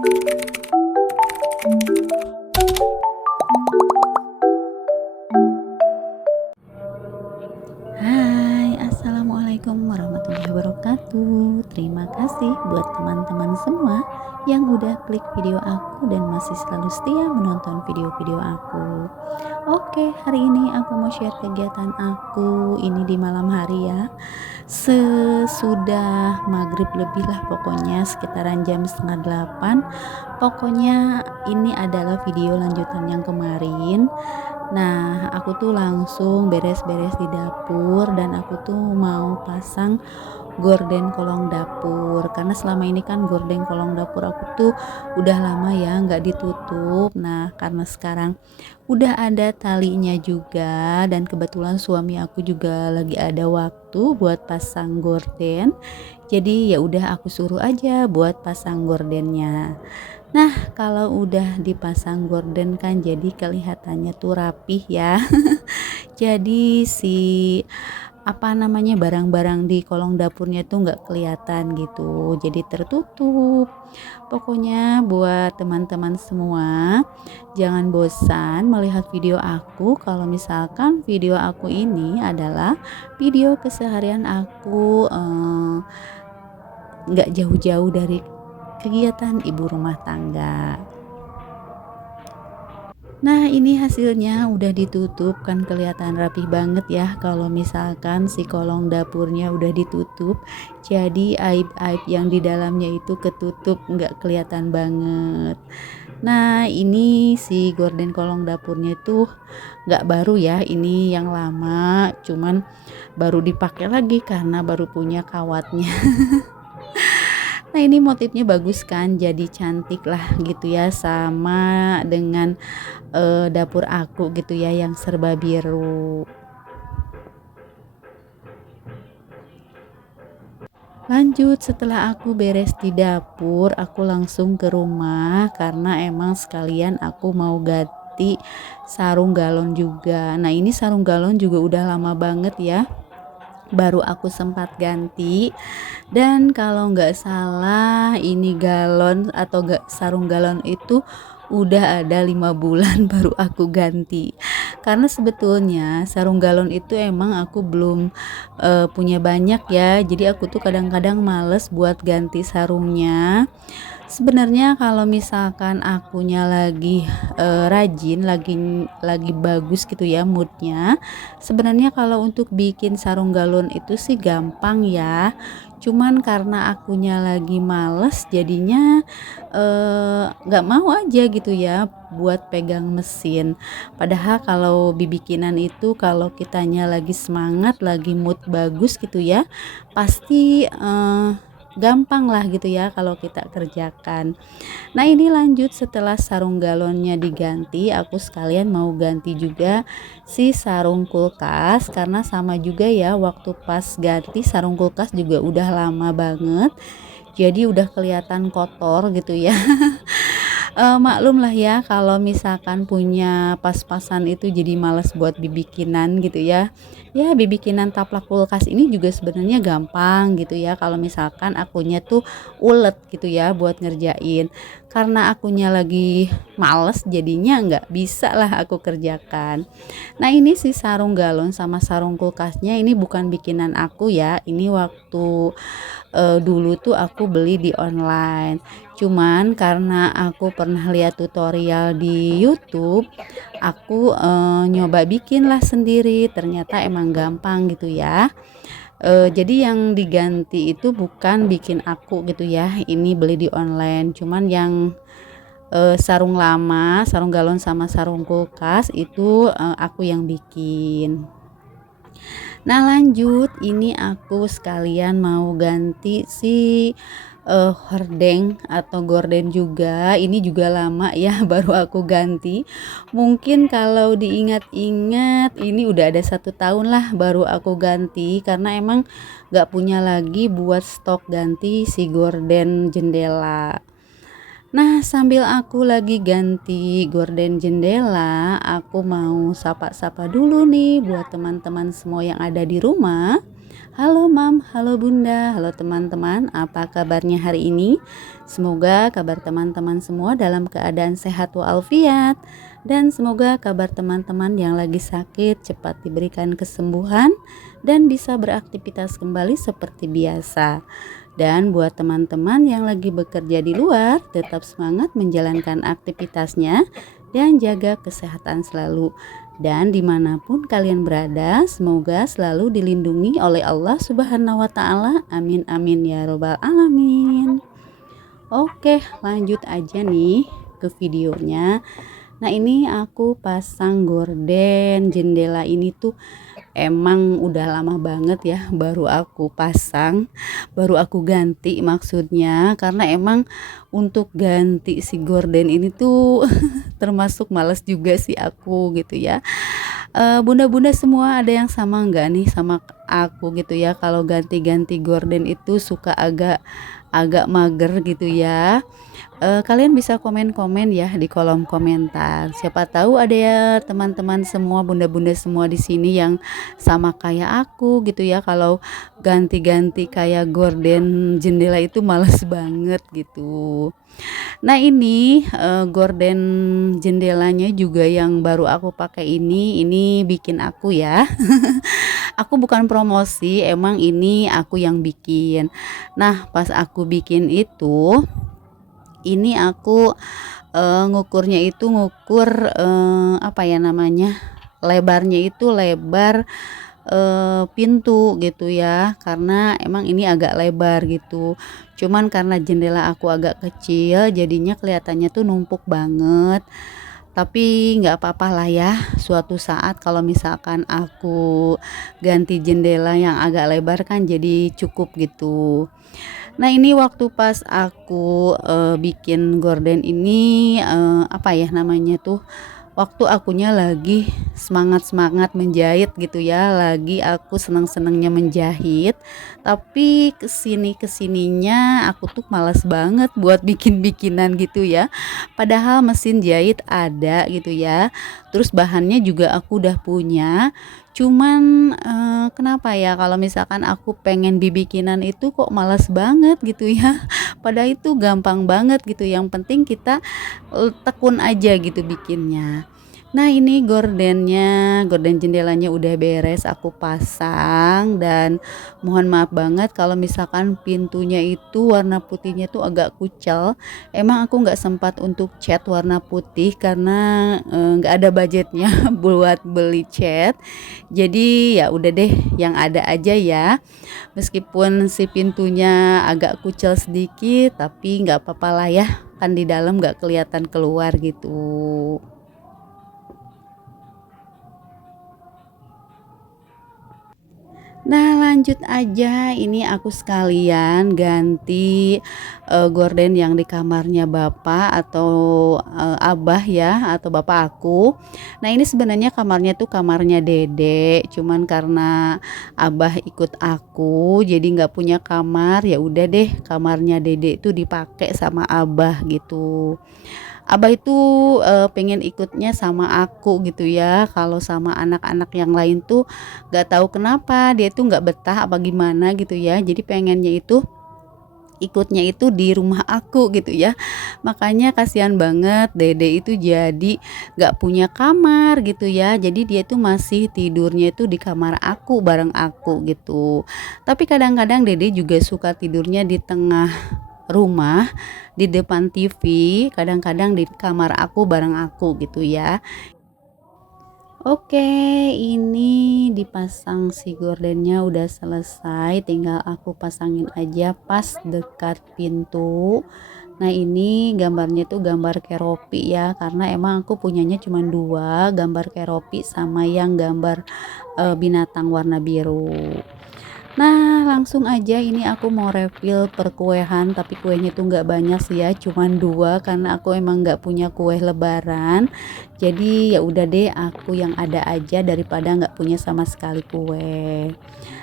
Hai, assalamualaikum warahmatullahi wabarakatuh. Terima kasih buat teman-teman semua yang udah klik video aku dan masih selalu setia menonton video-video aku. Oke, hari ini aku mau share kegiatan aku ini di malam hari ya. Sesudah maghrib lebih lah, pokoknya sekitaran jam setengah 8. Pokoknya ini adalah video lanjutan yang kemarin. Nah, aku tuh langsung beres-beres di dapur dan aku tuh mau pasang gorden kolong dapur, karena selama ini kan gorden kolong dapur aku tuh udah lama ya nggak ditutup. Nah, karena sekarang udah ada talinya juga dan kebetulan suami aku juga lagi ada waktu buat pasang gorden, jadi ya udah aku suruh aja buat pasang gordennya. Nah, kalau udah dipasang gorden kan jadi kelihatannya tuh rapih ya. Jadi si apa namanya, barang-barang di kolong dapurnya tuh nggak kelihatan gitu, jadi tertutup. Pokoknya buat teman-teman semua, jangan bosan melihat video aku kalau misalkan video aku ini adalah video keseharian aku, nggak jauh-jauh dari kegiatan ibu rumah tangga. Nah, ini hasilnya udah ditutup, kan kelihatan rapih banget ya kalau misalkan si kolong dapurnya udah ditutup. Jadi aib-aib yang di dalamnya itu ketutup, nggak kelihatan banget. Nah, ini si gorden kolong dapurnya itu nggak baru ya, ini yang lama, cuman baru dipakai lagi karena baru punya kawatnya. Nah, ini motifnya bagus kan, jadi cantik lah gitu ya, sama dengan dapur aku gitu ya yang serba biru. Lanjut, setelah aku beres di dapur, aku langsung ke rumah karena emang sekalian aku mau ganti sarung galon juga. Nah, ini sarung galon juga udah lama banget ya baru aku sempat ganti, dan kalau nggak salah ini galon atau gak sarung galon itu udah ada 5 bulan baru aku ganti, karena sebetulnya sarung galon itu emang aku belum punya banyak ya, jadi aku tuh kadang-kadang males buat ganti sarungnya. Sebenarnya kalau misalkan akunya lagi rajin, lagi bagus gitu ya moodnya, sebenarnya kalau untuk bikin sarung galon itu sih gampang ya. Cuman karena akunya lagi males, jadinya nggak mau aja gitu ya buat pegang mesin. Padahal kalau bibikinan itu kalau kitanya lagi semangat, lagi mood bagus gitu ya, pasti gampang lah gitu ya kalau kita kerjakan. Nah, ini lanjut setelah sarung galonnya diganti, aku sekalian mau ganti juga si sarung kulkas, karena sama juga ya, waktu pas ganti sarung kulkas juga udah lama banget, jadi udah kelihatan kotor gitu ya. Maklum lah ya kalau misalkan punya pas-pasan itu jadi males buat bibikinan gitu ya. Ya, bibikinan taplak kulkas ini juga sebenarnya gampang gitu ya kalau misalkan akunya tuh ulet gitu ya buat ngerjain. Karena akunya lagi males jadinya nggak bisa lah aku kerjakan. Nah, ini si sarung galon sama sarung kulkasnya ini bukan bikinan aku ya. Ini waktu dulu tuh aku beli di online. Cuman karena aku pernah lihat tutorial di YouTube, aku nyoba bikin lah sendiri. Ternyata emang gampang gitu ya. Jadi yang diganti itu bukan bikin aku gitu ya. Ini beli di online. Cuman yang sarung lama, sarung galon sama sarung kulkas itu aku yang bikin. Nah, lanjut, ini aku sekalian mau ganti si hordeng atau gorden juga. Ini juga lama ya baru aku ganti. Mungkin kalau diingat-ingat ini udah ada 1 tahun lah baru aku ganti, karena emang gak punya lagi buat stok ganti si gorden jendela. Nah, sambil aku lagi ganti gorden jendela, aku mau sapa-sapa dulu nih buat teman-teman semua yang ada di rumah. Halo Mam, halo Bunda, halo teman-teman, apa kabarnya hari ini? Semoga kabar teman-teman semua dalam keadaan sehat walafiat, dan semoga kabar teman-teman yang lagi sakit cepat diberikan kesembuhan dan bisa beraktivitas kembali seperti biasa. Dan buat teman-teman yang lagi bekerja di luar, tetap semangat menjalankan aktivitasnya dan jaga kesehatan selalu. Dan dimanapun kalian berada, semoga selalu dilindungi oleh Allah Subhanahu wa Ta'ala. Amin, amin ya Robbal 'Alamin. Oke, lanjut aja nih ke videonya. Nah, ini aku pasang gorden jendela ini tuh emang udah lama banget ya, baru aku pasang, baru aku ganti maksudnya, karena emang untuk ganti si gorden ini tuh termasuk males juga sih aku gitu ya. Bunda-bunda semua ada yang sama nggak nih sama aku gitu ya, kalau ganti-ganti gorden itu suka agak agak mager gitu ya. Kalian bisa komen-komen ya di kolom komentar. Siapa tahu ada ya teman-teman semua, bunda-bunda semua di sini yang sama kayak aku gitu ya. Kalau ganti-ganti kayak gorden jendela itu males banget gitu. Nah, ini gorden jendelanya juga yang baru aku pakai ini bikin aku ya. Aku bukan promosi, emang ini aku yang bikin. Nah, pas aku bikin itu, ini aku ngukurnya itu ngukur apa ya namanya, lebarnya itu lebar pintu gitu ya, karena emang ini agak lebar gitu. Cuman karena jendela aku agak kecil jadinya kelihatannya tuh numpuk banget, tapi nggak apa-apa lah ya, suatu saat kalau misalkan aku ganti jendela yang agak lebar kan jadi cukup gitu. Nah, ini waktu pas aku bikin gorden ini apa ya namanya tuh, waktu akunya lagi semangat-semangat menjahit gitu ya, lagi aku seneng-senengnya menjahit, tapi kesininya aku tuh malas banget buat bikin-bikinan gitu ya. Padahal mesin jahit ada gitu ya, terus bahannya juga aku udah punya. Cuman kenapa ya kalau misalkan aku pengen bikinan itu kok malas banget gitu ya. Padahal itu gampang banget gitu, yang penting kita tekun aja gitu bikinnya. Nah, ini gorden jendelanya udah beres aku pasang, dan mohon maaf banget kalau misalkan pintunya itu warna putihnya tuh agak kucel. Emang aku nggak sempat untuk cat warna putih karena nggak ada budgetnya buat beli cat. Jadi ya udah deh, yang ada aja ya. Meskipun si pintunya agak kucel sedikit, tapi nggak apa-apa lah ya, kan di dalam nggak kelihatan keluar gitu. Nah, lanjut aja, ini aku sekalian ganti gorden yang di kamarnya bapak atau abah ya, atau bapak aku. Nah, ini sebenarnya kamarnya tuh kamarnya dede, cuman karena abah ikut aku jadi nggak punya kamar, ya udah deh kamarnya dede itu dipakai sama abah gitu. Abah itu pengen ikutnya sama aku gitu ya. Kalau sama anak-anak yang lain tuh gak tahu kenapa dia tuh nggak betah apa gimana gitu ya. Jadi pengennya itu ikutnya itu di rumah aku gitu ya. Makanya kasihan banget dede itu jadi gak punya kamar gitu ya. Jadi dia tuh masih tidurnya itu di kamar aku bareng aku gitu. Tapi kadang-kadang dede juga suka tidurnya di tengah rumah, di depan TV, kadang-kadang di kamar aku bareng aku gitu ya. Oke, ini dipasang si gordennya udah selesai, tinggal aku pasangin aja pas dekat pintu. Nah, ini gambarnya tuh gambar keropi ya, karena emang aku punyanya cuma dua, gambar keropi sama yang gambar binatang warna biru. Nah, langsung aja ini aku mau refill perkuehan, tapi kuenya tuh nggak banyak sih ya, cuman dua karena aku emang nggak punya kue lebaran. Jadi ya udah deh, aku yang ada aja daripada nggak punya sama sekali kue.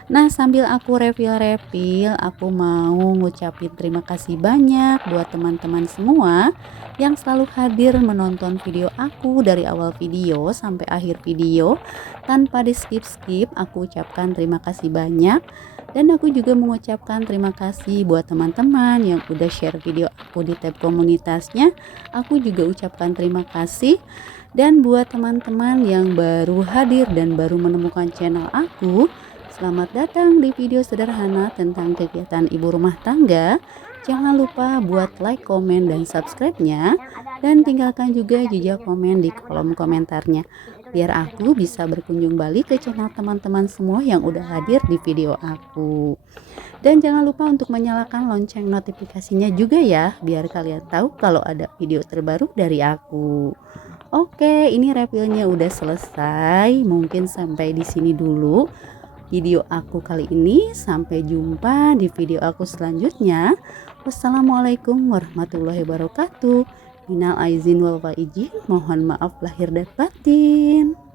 Nah, sambil aku refill, aku mau ngucapin terima kasih banyak buat teman-teman semua yang selalu hadir menonton video aku dari awal video sampai akhir video tanpa di skip-skip. Aku ucapkan terima kasih banyak, Dan aku juga mengucapkan terima kasih buat teman-teman yang udah share video aku di tab komunitasnya. Aku juga ucapkan terima kasih. Dan buat teman-teman yang baru hadir dan baru menemukan channel aku, selamat datang di video sederhana tentang kegiatan ibu rumah tangga. Jangan lupa buat like, komen, dan subscribe-nya. Dan tinggalkan juga jejak komen di kolom komentarnya, biar aku bisa berkunjung balik ke channel teman-teman semua yang udah hadir di video aku. Dan jangan lupa untuk menyalakan lonceng notifikasinya juga ya, biar kalian tahu kalau ada video terbaru dari aku. Oke, ini reviewnya udah selesai. Mungkin sampai di sini dulu video aku kali ini. Sampai jumpa di video aku selanjutnya. Wassalamualaikum warahmatullahi wabarakatuh. Minal aizin wal faizin, mohon maaf lahir dan batin.